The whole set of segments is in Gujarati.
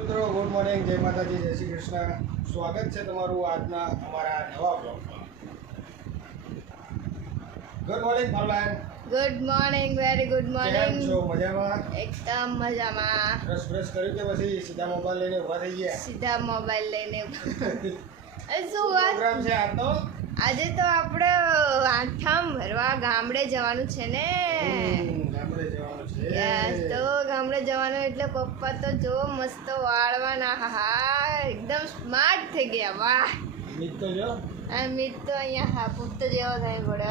મિત્રો ગુડ મોર્નિંગ, જય માતાજી, જય શ્રી કૃષ્ણ. સ્વાગત છે તમારું આજના અમારા નવા બ્લોગમાં. ગુડ મોર્નિંગ ફરલાન. Good morning, very good morning. કેમ છો? મજામાં? એકદમ મજામાં. બ્રશ કર્યું કે પછી સીધા મોબાઈલ લઈને ઊભા થઈ ગયા? સીધા મોબાઈલ લઈને શું પ્રોગ્રામ છે આજનો? આજે તો આપણે આઠમ ભરવા ગામડે જવાનું છે ને. ગામડે જવાનું છે. યસ, તો ગામડે જવાનું એટલે પપ્પા તો જો મસ્ત વાળવાના. હા, એકદમ સ્માર્ટ થઈ ગયા. વાહ. મીત તો જો આ મીત તો અહીંયા હા પુખ્ત જેવો થઈ પડે.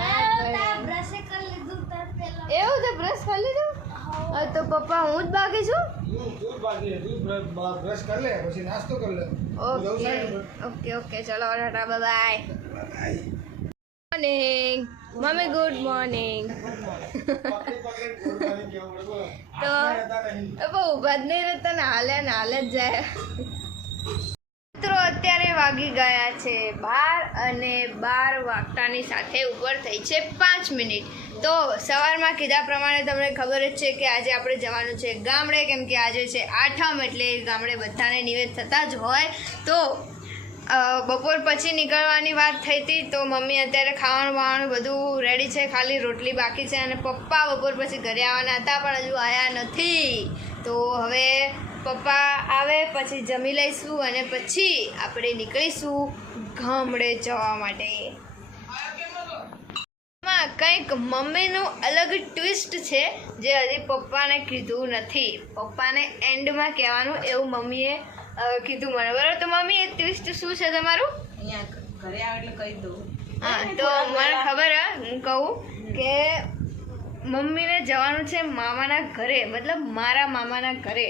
એવું તો બ્રશ કરી લીધું? તો પપ્પા હું જ બાકી છું. દૂધ બાકી છે. બ્રશ કરી લે પછી નાસ્તો કરી લે. ઓકે ઓકે ઓકે, ચલો tata, bye morning mummy. Good morning. તો ઊભા જ નહીં રહેતા ને હાલે જ જાય. મિત્રો અત્યારે વાગી ગયા છે 12 અને 12 વાગતાની સાથે ઉપર થઈ છે 5 મિનિટ. તો સવારમાં કીધા પ્રમાણે તમને ખબર જ છે કે આજે આપણે જવાનું છે ગામડે, કેમ કે આજે છે આઠમ એટલે ગામડે બધાને નિવેદ થતા જ હોય. તો બપોર પછી નીકળવાની વાત થઈ હતી, તો મમ્મી અત્યારે ખાવાનું બાવાનું બધું રેડી છે, ખાલી રોટલી બાકી છે. અને પપ્પા બપોર પછી ઘરે આવવાના હતા પણ હજુ આવ્યા નથી. તો હવે પપ્પા આવે પછી જમી લઈશું અને પછી આપણે નીકળીશું ગામડે જવા માટે. એમાં કંઈક મમ્મીનું અલગ ટ્વિસ્ટ છે જે હજી પપ્પાને કીધું નથી. પપ્પાને એન્ડમાં કહેવાનું એવું મમ્મીએ કીધું મને. બરાબર, તો મમ્મી એ ટ્વિસ્ટ શું છે તમારું? ઘરે આવે એટલે કહી દઉં. હા, તો મને ખબર હે, હું કહું કે મમ્મીને જવાનું છે મામાના ઘરે, મતલબ મારા મામાના ઘરે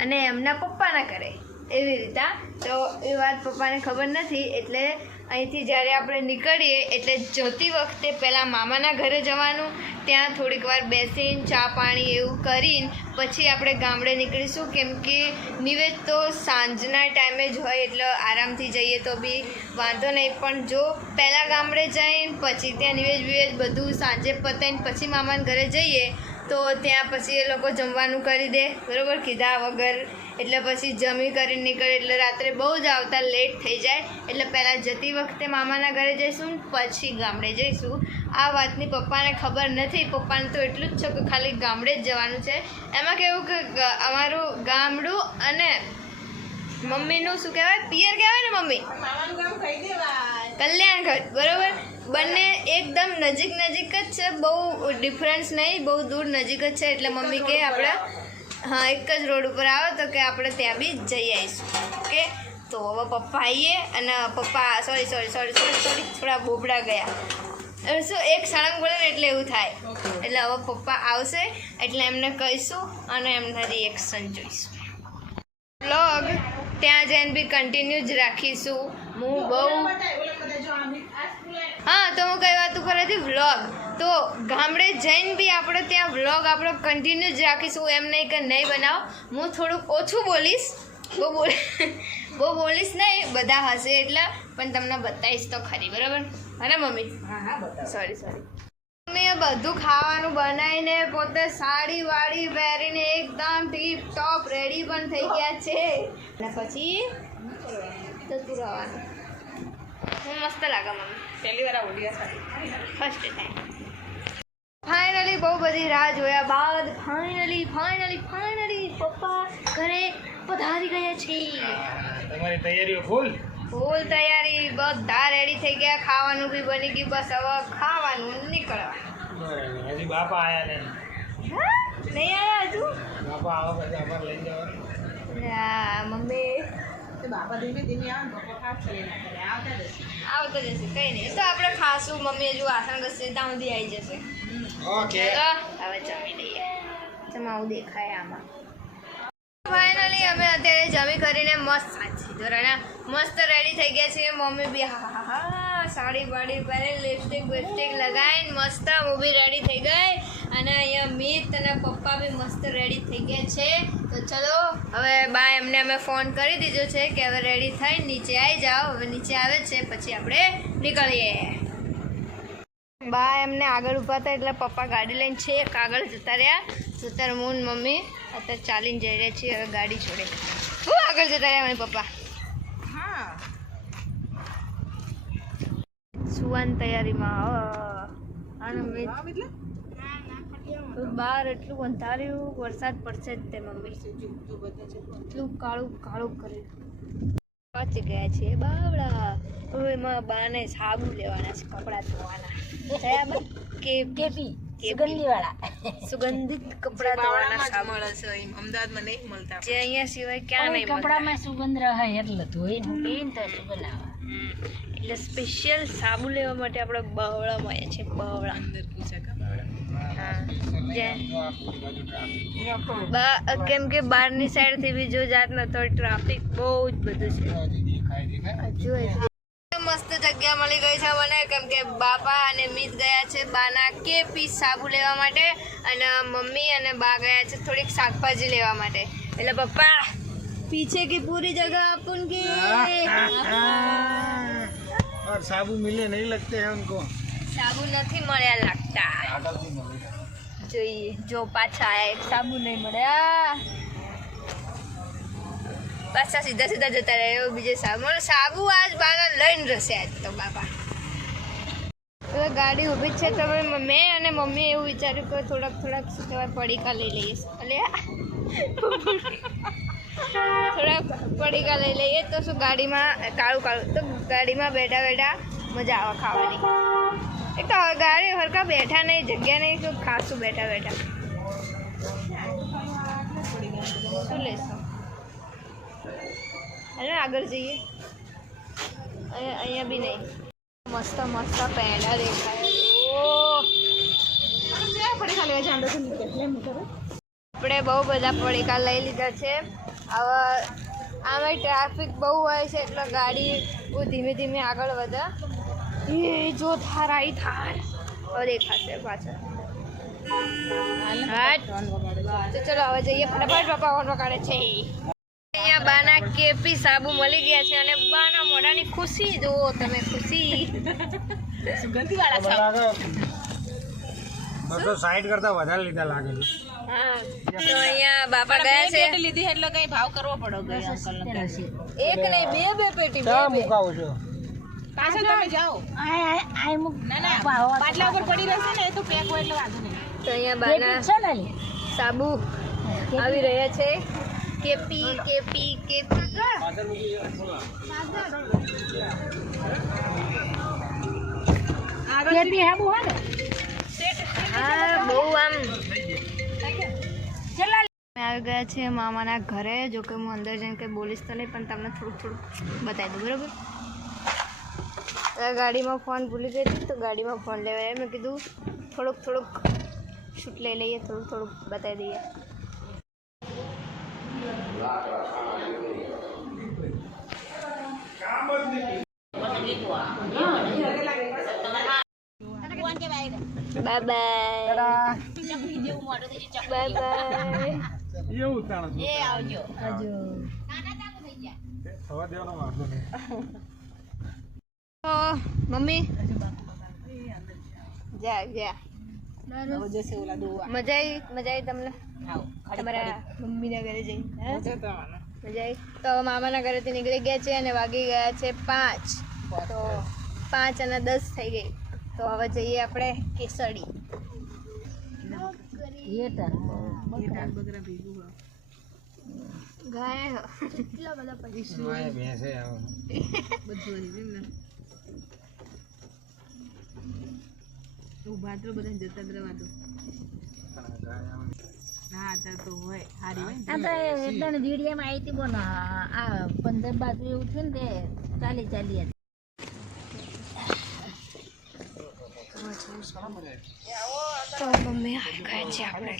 અને એમના પપ્પાના ઘરે, એવી રીતે. તો એ વાત પપ્પાને ખબર નથી. એટલે અહીંથી જ્યારે આપણે નીકળીએ એટલે જતી વખતે પહેલાં મામાના ઘરે જવાનું, ત્યાં થોડીક વાર બેસીને ચા પાણી એવું કરીને પછી આપણે ગામડે નીકળીશું. કેમ કે નિવેદ તો સાંજના ટાઈમે જ હોય એટલે આરામથી જઈએ તો બી વાંધો નહીં. પણ જો પહેલાં ગામડે જઈને પછી ત્યાં નિવેદ બધું સાંજે પતાવીને પછી મામાના ઘરે જઈએ તો ત્યાં પછી એ લોકો જમવાનું કરી દે, બરાબર, કીધા વગર. એટલે પછી જમી કરીને નીકળે એટલે રાત્રે બહુ જ આવતા લેટ થઈ જાય. એટલે પહેલાં જતી વખતે મામાના ઘરે જઈશું પછી ગામડે જઈશું. આ વાતની પપ્પાને ખબર નથી. પપ્પાને તો એટલું જ છે કે ખાલી ગામડે જ જવાનું છે. એમાં કેવું કે અમારું ગામડું અને મમ્મીનું શું કહેવાય, પિયર કહેવાય ને મમ્મી, મામાનું ગામ કહી દેવાય. કલ્યાણગઢ, બરાબર. બંને એકદમ નજીક જ છે, બહુ ડિફરન્સ નહીં, બહુ દૂર નજીક જ છે. એટલે મમ્મી કે આપણે હા એક જ રોડ ઉપર આવો તો કે આપણે ત્યાં બી જઈ આવીશું. ઓકે, તો હવે પપ્પા આવીએ અને પપ્પા સોરી થોડા બોબડા ગયા. શું એક સળંગ બોલે ને એટલે એવું થાય. એટલે હવે પપ્પા આવશે એટલે એમને કહીશું અને એમના રિએક્શન જોઈશું. વ્લોગ ત્યાં જઈને બી કન્ટિન્યુ જ રાખીશું. હું બહુ હા, તો હું કઈ વાત ઉપર હતી, વ્લોગ તો ગામડે જઈને બી આપણે ત્યાં વ્લોગ આપણો કન્ટિન્યુ જ રાખીશું. એમ નહીં કે નહીં બનાવો. હું થોડુંક ઓછું બોલીશ, બહુ બોલીશ નહીં, બધા હશે એટલે, પણ તમને બતાવીશ તો ખરી, બરાબર? અને મમ્મી સોરી મમ્મીએ બધું ખાવાનું બનાવીને પોતે સાડી વાડી પહેરીને એકદમ ટીપ ટોપ રેડી પણ થઈ ગયા છે. અને પછી જતું રહેવાનું. હું મસ્ત લાગે મમ્મી. પહેલી વાર Odia sari, first time. Finally બહુ બધી રાહ જોયા બાદ ફાઇનલી પપ્પા ઘરે પધારી ગયા છે. તમારી તૈયારીઓ ફૂલ તૈયારી, બધા રેડી થઈ ગયા, ખાવાનું બી બની ગયું. બસ હવે ખાવાનું નીકળવા. બરાબર. હજી બાપા આયા નહીં. નહીં આવ્યા હજુ? બાપા આવે પછી આપણે લઈ જવાનું. હા મમ્મી બાપા ધીમે ધીમે આવે ને પપ્પા ખાસ ચલે ના કરે, આવતા જશે. આવતો જશે, કંઈ નહીં. તો આપણે ખાશું. મમ્મી હજુ વાસણ ઘસશે ત્યાં સુધી આવી જશે. ઓકે, હવે જમી લઈએ. જમાવું દેખાય આમાં. ફાઇનલી અમે અત્યારે જમી કરીને મસ્ત રેડી થઈ ગયા છીએ. મમ્મી બી હા સાડી બાડી પહેરી લિપસ્ટિક લગાવીને મસ્ત હું બી રેડી થઈ ગઈ. અને અહીંયા મીત અને પપ્પા બી મસ્ત રેડી થઈ ગયા છે. તો ચલો હવે બા એમને અમે ફોન કરી દીધો છે કે હવે રેડી થઈને નીચે આવી જાઓ. હવે નીચે આવે છે પછી આપણે નીકળીએ. બા એમને આગળ ઊભા હતા એટલે પપ્પા ગાડી લઈને છેક આગળ જતા રહ્યા. અત્યારે હું મમ્મી અત્યારે ચાલીને જઈ રહ્યા છીએ. હવે ગાડી છોડે હું આગળ આગળ જતા રહ્યા મારી પપ્પા હા સુવાની તૈયારીમાં અને મેં આમ એટલે બહાર એટલું અંધાર્યું વરસાદ પડશે જ તે મમ્મી જો બધા છે એટલું કાળું કાળું કર્યું પહોંચી ગયા છીએ બાવળા હવે એમાં બાને સાબુ લેવાના છે કપડાં ધોવાના જયા બા કેપી સુગંધિત કપડાં ધોવાના સાબુ મળે છે અહીં અમદાવાદમાં નહીં મળતા જે અહીંયા સિવાય ક્યાં નહીં મળતા. કપડામાં સુગંધ રહે એટલે ધોઈને મૂકીને તો સુગંધ આવે એટલે સ્પેશિયલ સાબુ લેવા માટે આપણે બાવળામાં આવ્યા છીએ બાવળા અંદર પૂછા કેમ કે બહારની સાઈડથી બી જો જાત ન તો ટ્રાફિક બહુ જ બધું છે મસ્ત જગ્યા મળી ગઈ છે મને કેમ કે બાપા અને મિત ગયા છે બાના કે પીસ સાબુ લેવા માટે અને મમ્મી અને બા ગયા છે થોડીક શાકભાજી લેવા માટે એટલે પપ્પા पीछे की पूरी जगह अपन की और साबु मिले नहीं लगते हैं उनको साबु नहीं મળ્યા લાગતા જોઈએ જો પાછા આયા એક સાબુ નહીં મળ્યા પાછા સીધા સીધા જતા રહ્યા બીજે સાબુ આજ બાના લઈને રહેશે આજ તો બાપા હવે ગાડી ઊભી છે તો મેં અને મમ્મી એવું વિચાર્યું કે થોડાક શું કહેવાય પડીકા લઈ લઈએ થોડાક પડીકા લઈ લઈએ તો શું ગાડીમાં કાળું તો ગાડીમાં બેઠા મજા આવે ખાવાની એક તો ગાડી હરકા બેઠા નહીં જગ્યા નહીં તો ખાસું બેઠા શું લેશો અરે આગળ જઈએ અહીંયા બી નહીં મસ્ત પેંડા દેખાય આપણે બહુ બધા પડીકા લઈ લીધા છે હવે આમાં ટ્રાફિક બહુ હોય છે એટલે ગાડી બહુ ધીમે આગળ વધે એ જો થાર હવે દેખાશે પાછળ તો ચલો હવે જઈએ ફટાફટ પપ્પા ઓન વગાડે છે અહીંયા બાના કેપી સાબુ મળી ગયા છે અને બાના મોઢાની ખુશી જુઓ તમે ખુશી સુગંધી વાળા સાબુ તો સાઈડ કરતા વધારે લીધા લાગે છે હા તો અહીંયા બાપા ગયા છે લીધી એટલે કઈ ભાવ કરવો પડે એક નહીં બે પેટી ક્યાં મુકાવો છો પાછળ તમે જાઓ ના પાટલા ઉપર પડી રહેશે ને એ તો પેક હોય એટલે વાંધો નહીં તો અહીંયા બાના સાબુ આવી રહ્યા છે કેપી હા બહુ આમ આવી ગયા છે મામાના ઘરે જો કે હું અંદર જઈને કંઈ બોલીશ તો નહીં પણ તમને થોડુંક બતાવી દઉં બરાબર ગાડીમાં ફોન ભૂલી ગઈ હતી તો ગાડીમાં ફોન લેવાય મેં કીધું થોડુંક શૂટ લઈ લઈએ થોડુંક બતાવી દઈએ બાય બાય એવું તાણ એ આવજો થવા દેવાનો વાંધો નહીં મમ્મી જા મજા આવી તમને તમારા મમ્મીના ઘરે જઈ મજા આવી તો મામાના ઘરેથી નીકળી ગયા છે અને વાગી ગયા છે 5 તો 5 અને 10 થઈ ગઈ તો હવે જઈએ આપણે કેસડી ગાય કેટલા બધા પૈસા ભેંસે આવો ભાદરો બધા જતા રહેવા દો હા અત્યારે તો હોય સારી હોય એટલે વિડીયોમાં આવી હતી બોલો આ 15 બાજુ એવું થયું ને તે ચાલી તો મમ્મી આવી ગયા છે આપણે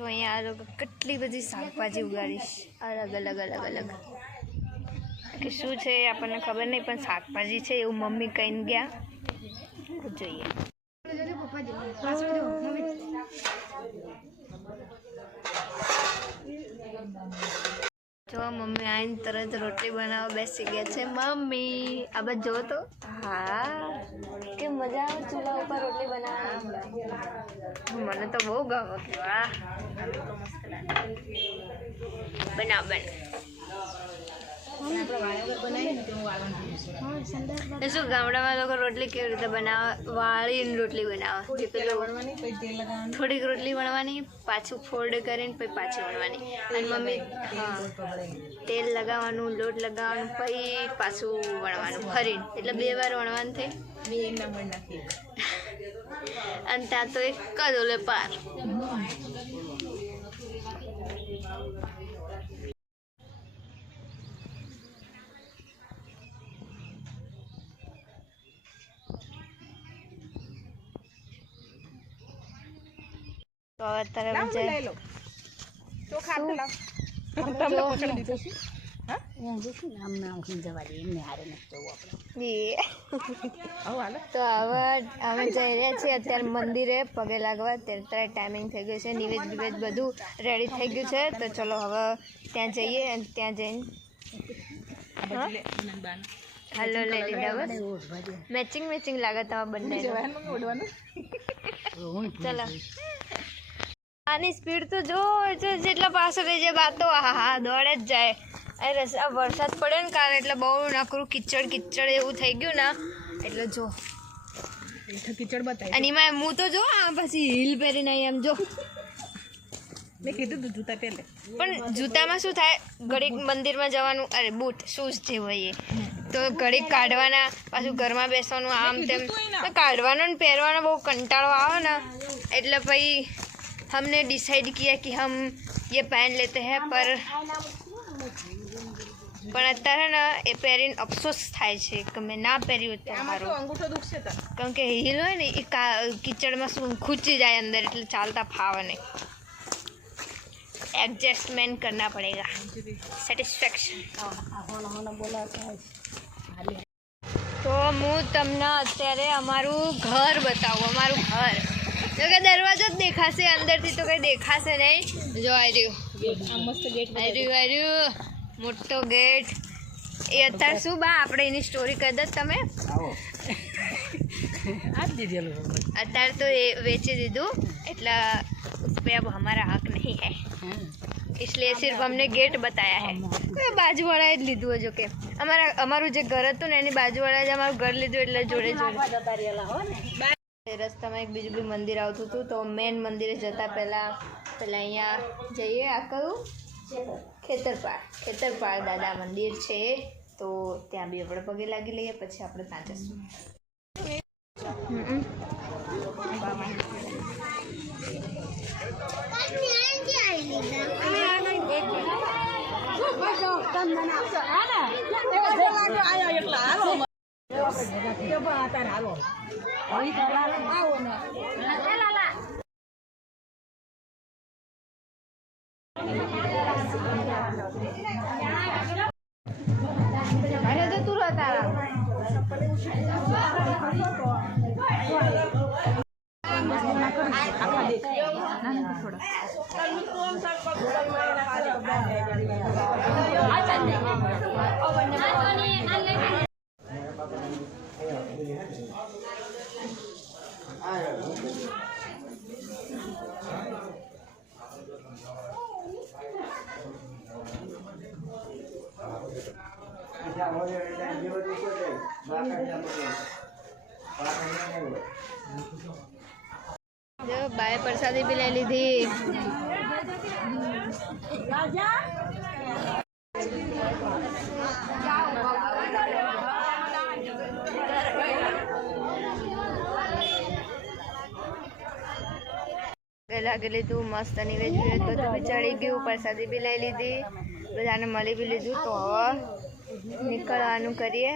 અહીંયા આ લોકો કેટલી બધી શાકભાજી ઉગાડીશ અલગ કે શું છે એ આપણને ખબર નહીં પણ શાકભાજી છે એવું મમ્મી કહીને ગયા જોઈએ જો મમ્મી આઈને તરત રોટલી બનાવવા બેસી ગયા છે. મમ્મી આ બાજુ જો તો, હા કે મજા આવે ચૂલા ઉપર રોટલી બનાવવા. મને તો બહુ ગમે કે વાહ બનાવ શું ગામડામાં લોકો રોટલી કેવી રીતે બનાવે, વાળીને રોટલી બનાવે. જે પેલું થોડીક રોટલી વણવાની, પાછું ફોલ્ડ કરીને પછી પાછી વણવાની. અને મમ્મી તેલ લગાવવાનું, લોટ લગાવવાનું, પછી પાછું વણવાનું ફરીને, એટલે 2 વાર વણવાનું થઈ. અને ત્યાં તો એક જ ઓલે પાર. તો અત્યારે તો અમે જઈ રહ્યા છીએ અત્યારે મંદિરે પગે લાગવા. અત્યારે ટાઈમિંગ થઈ ગયું છે, નિવેદ બિવેદ બધું રેડી થઈ ગયું છે. તો ચલો હવે ત્યાં જઈએ અને ત્યાં જઈને હલો લઈ લીધા. બસ મેચિંગ લાગે તમે બંને. ચલો આની સ્પીડ તો જો જેટલા પાછળ રહી જાય બાતો હા દોડે જ જાય. અરે વરસાદ પડ્યો ને કાલે એટલે બહુ નકરું કિચડ એવું થઈ ગયું ને, એટલે જો કિચડ બતાય. અને એમાં હું તો જો પછી હીલ પહેરીને એમ જો મેં કીધું તું જૂતા પહેલે. પણ જૂતામાં શું થાય, ઘડીક મંદિરમાં જવાનું, અરે બૂટ શૂઝ જે હોય તો ઘડીક કાઢવાના, પાછું ઘરમાં બેસવાનું, આમ તેમ કાઢવાનો ને પહેરવાનો બહુ કંટાળો આવે ને, એટલે પછી हमने डिसाइड किया कि हम ये पहन लेते हैं. પણ અત્યારે ને એ પહેરીને અફસોસ થાય છે કે મેં ના પહેર્યું તો સારું. અંગૂઠો દુખશે તો કેમ કે હીલ હોય ને એ કિચડમાં શું ખૂંચી જાય અંદર, એટલે ચાલતા ફાવે નહીં. एडजस्टमेंट करना पड़ेगा. सेटिस्फेक्शन. તો હું તમને અત્યારે અમારું ઘર બતાવું. અમારું ઘર જો કે દરવાજો જ દેખાશે, અંદરથી તો કંઈ દેખાશે નહીં. જો આવ્યું મોટો ગેટ. એ અત્યારે શું બા આપણે એની સ્ટોરી કહી દો તમે. અત્યારે તો એ વેચી દીધું, એટલે उस पे अब हमारा हक नहीं है, इसलिए सिर्फ हमने गेट बताया है. કોઈ બાજુવાળાએ જ લીધું જો કે અમારું જે ઘર હતું ને એની બાજુવાળાએ જ અમારું ઘર લીધું, એટલે જોડે રસ્તામાં એક બીજું બી મંદિર આવતું હતું. તો મેન મંદિરે જતા પહેલાં અહીંયા જઈએ. આ કયું ખેતરપાળ દાદા મંદિર છે, તો ત્યાં બી આપણે પગે લાગી લઈએ, પછી આપણે ત્યાં જઈશું. અરે તો તું તારા બાએ પ્રસાદી બી લઈ લીધી. લાગી લીધું મસ્ત નિવેદ બધું બી ચડી ગયું, પ્રસાદી બી લઈ લીધી, બધાને મળી બી લીધું. તો હવે નીકળવાનું કરીએ.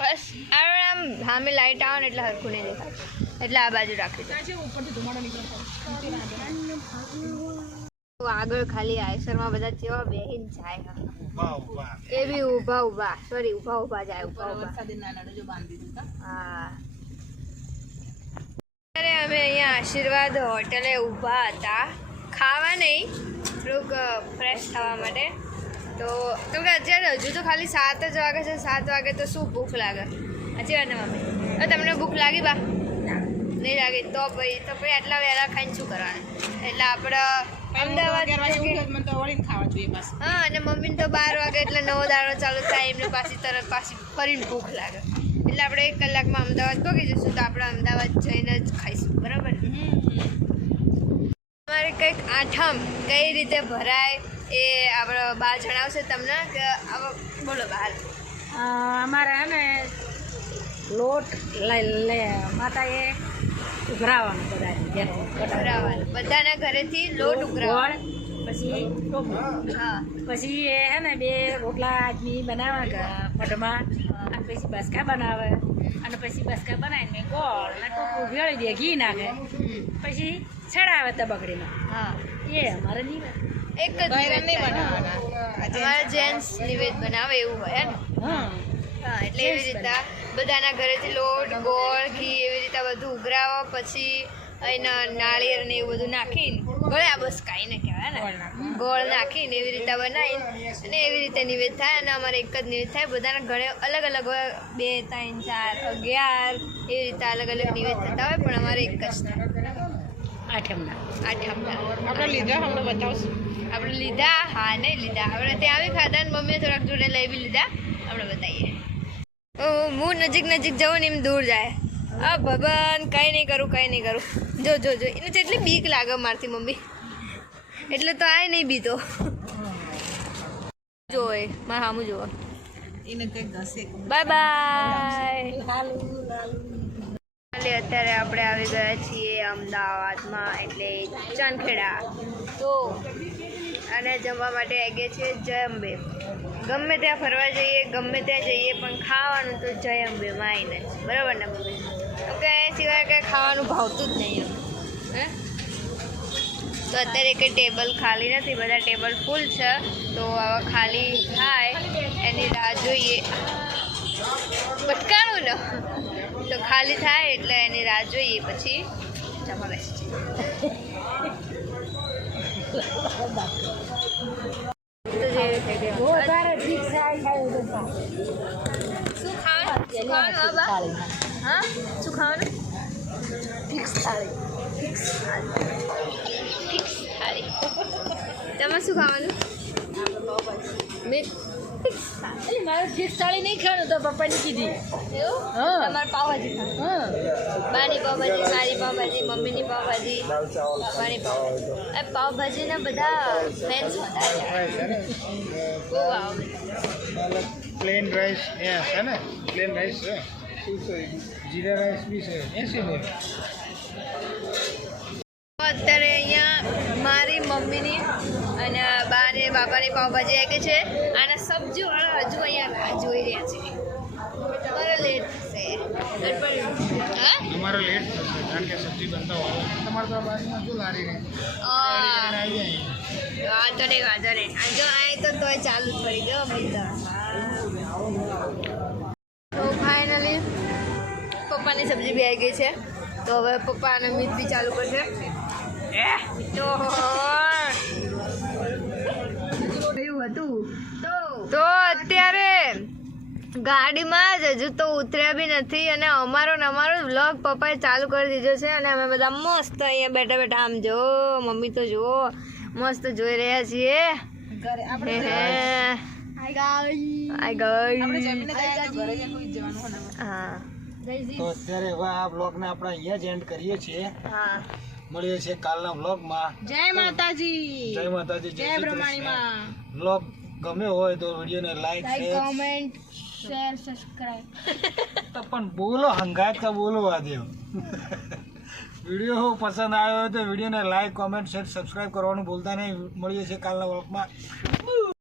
બસ આમ સામે લાઈટ આવે ને એટલે હરખું નહીં દેખાય, એટલે આ બાજુ રાખી દો. આગળ ખાલી આયસરમાં બધા કેવા બેહીને જાય, એ બી ઊભા જાય. હા અમે અહીંયા આશીર્વાદ હોટલે ઊભા હતા. ખાવાનું નહીં, થોડુંક ફ્રેશ થવા માટે. તો કેમ કે અત્યારે હજુ તો ખાલી 7 જ વાગે છે. 7 વાગે તો શું ભૂખ લાગે? સાચી વાત ને મમ્મી? તો તમને ભૂખ લાગી બા? નહીં લાગી તો પછી આટલા વહેલા ખાઈને શું કરવાનું? એટલે આપણે અમદાવાદ મને તો વળીને ખાવા જોઈએ બસ. હા, અને મમ્મીને તો 12 વાગે એટલે નવો દાડો ચાલુ થાય એમને પાછી ફરીને ભૂખ લાગે. એટલે આપણે 1 કલાકમાં અમદાવાદ પહોંચી જઈશું. તો આપણે અમદાવાદ જઈને જ ખાઈશું, બરાબર ને? તમારે કંઈક આઠમ કઈ રીતે ભરાય એ આપણે બા જણાવશે તમને કે બોલો બહાર. અમારે હે ને લોટ માતાએ ઉઘરાવાનું બરાબર, બધાના ઘરેથી લોટ ઉઘરાવ. પછી હા, પછી એ હે ને 2 રોટલા આદમી બનાવે મઢમાં, અને પછી બસકા બનાવે, અને પછી બસકા બનાવીને ગોળ અને ટોપું ભેળી દે, ઘી નાખે, પછી ચડાવે તબકડીમાં. હા, એ અમારે નહીં એક જ નિવેદ નહીં થાય. બનાવવાના. અમારા જેન્ટ્સ નિવેદ બનાવે એવું હોય ને. હા હા, એટલે એવી રીતના બધાના ઘરેથી લોટ, ગોળ, ઘી એવી રીતે બધું ઉઘરાવો. પછી એના નાળિયેર ને એવું બધું નાખીને ગળ્યા બસ કાંઈ ને કહેવાય ને, ગોળ નાખીને એવી રીતે બનાવીને અને એવી રીતે નિવેદ થાય. અને અમારે એક જ નિવેદ થાય. બધાના ઘરે અલગ અલગ હોય, 2, 3, 4, 11 એવી રીતે અલગ અલગ નિવેદ થતા હોય, પણ અમારે એક જ થાય આઠમના. આપણે લીધા હમણાં બતાવશું. આપણે લીધા? હા, નહીં લીધા. આપણે ત્યાં આવી ખાધા ને મમ્મીએ થોડાક જોડે લઈ બી લીધા. આપણે બતાવીએ. હું નજીક જાઉં ને એમ દૂર જાય. આ ભગવાન કંઈ નહીં કરું. જો એને જેટલી બીક લાગે મારથી મમ્મી, એટલે તો આ નહીં બીતો. જો એ મારા સામું જુઓ. એને કંઈક ઘસે. બાય. અત્યારે આપણે આવી ગયા છીએ અમદાવાદમાં, એટલે ચાંદખેડા. તો અને જમવા માટે આવી ગયા છીએ જય અંબે. ગમે ત્યાં ફરવા જઈએ, ગમે ત્યાં જઈએ, પણ ખાવાનું તો જય અંબેમાં આવીને જ, બરાબર ને મમ્મી? કે એ સિવાય કંઈ ખાવાનું ભાવતું જ નહીં હે. તો અત્યારે કંઈ ટેબલ ખાલી નથી, બધા ટેબલ ફૂલ છે. તો હવે ખાલી થાય એની રાહ જોઈએ. પટકાણું ને તો ખાલી થાય એટલે એની રાહ જોઈએ, પછી જમવા બેસી હા, શું ખાવાનું? ફિક્સ થાળી. તમે શું ખાવાનું? એટલે મારે ફિક્સ થાળી નહીં ખાવાનું, તો પપ્પાની કીધી. એવું? હા. તમારે પાવભાજી ખાવાનું? હા બાની પાવભાજી, મારી પાવભાજી, મમ્મીની પાવભાજી, પપ્પાની પાવભાજી. એ પાવભાજીના બધા ફેન્સ હતા. બહુ આવે. પ્લેન રાઈસ અહીંયા છે ને, પ્લેન રાઈસ છે, જીરા રાઈસ બી છે 80 ને. અત્યારે અહીંયા મારી મમ્મીની અને બાને બાપાની પાવભાજી આવી ગઈ છે. અને સબ્જીવાળા હજુ અહીંયા રાહ જોઈ રહ્યા છે. તમારે લેટ થશે. હા, અમારો લેટ થશે કારણ કે સબ્જી બનતા હોય. તમારે તો બાજુમાં શું લારી રહી વાંધો નહીં. જો આ તો તોય ચાલુ જ કરી દો બધા. તો ફાઇનલી પપ્પાની સબ્જી બી આવી ગઈ છે. તો હવે પપ્પા અને મીત બી ચાલુ કરશે. તો અત્યારે ગાડીમાં જ હજુ તો ઉતર્યા બી નથી, અને અમારો વ્લોગ પપ્પાએ ચાલુ કરી દીધો છે. અને અમે બધા મસ્ત અહીંયા બેઠા બેઠા આમ જો મમ્મી તો જુઓ મસ્ત જોઈ રહ્યા છીએ. હા, તો અત્યારે હવે આ બ્લોગને આપણે અહીંયા જ એન્ડ કરીએ છીએ. હા, મળીએ છીએ કાલના બ્લોગમાં. જય માતાજી. જય માતાજી, જય બ્રહ્માણીમાં. બ્લોગ ગમે હોય તો વિડીયોને લાઈક કોમેન્ટ, શેર, સબસ્ક્રાઇબ. તો પણ બોલો હંગાત કા બોલો આ દેવ. વિડીયો પસંદ આવ્યો હોય તો વિડીયોને લાઈક, કોમેન્ટ, શેર, સબસ્ક્રાઇબ કરવાનું ભૂલતા નહીં. મળીએ છીએ કાલના બ્લોગમાં.